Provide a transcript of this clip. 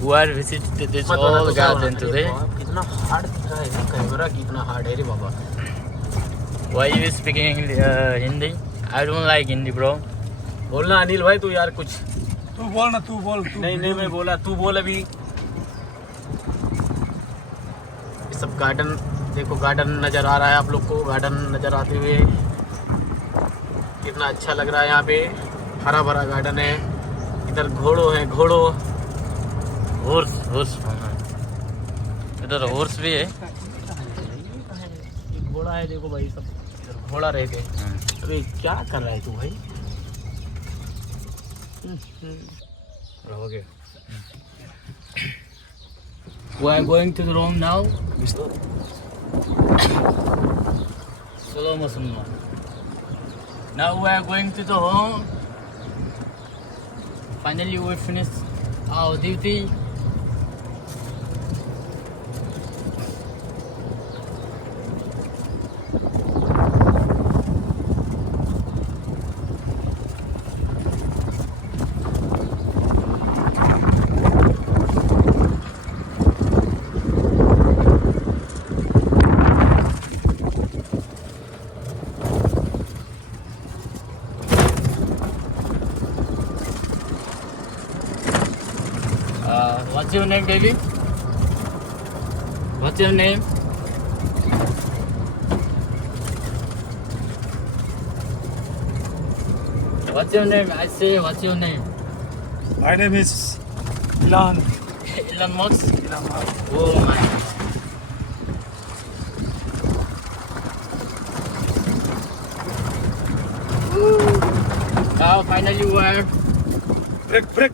We are visited this all garden today. कितना hard दिख रहा है कैमरा, कितना हार्ड है रे बाबा. Why you speaking Hindi? I don't like Hindi, bro. बोलना अनिल भाई तू यार कुछ. तू बोल ना, तू बोल. नहीं मैं बोला, तू बोल अभी. ये सब गार्डन देखो, गार्डन नजर आ रहा है आप लोग को. गार्डन नजर आते हुए कितना अच्छा लग रहा है. यहाँ पे हरा भरा गार्डन है. इधर घोड़ो है, घोड़ो. Horse. इधर horse भी है. एक घोड़ा है देखो भाई, सब इधर घोड़ा रहते. अबे क्या कर रहा है तू भाई? हो गया. We are going to the room now. Slow motion. Now we are going to the home. Finally we finished our duty. What's your name, Daily? What's your name? What's your name? I say, what's your name? My name is Ilan. Elon Musk? Ilan. Oh my. Now finally we are Break.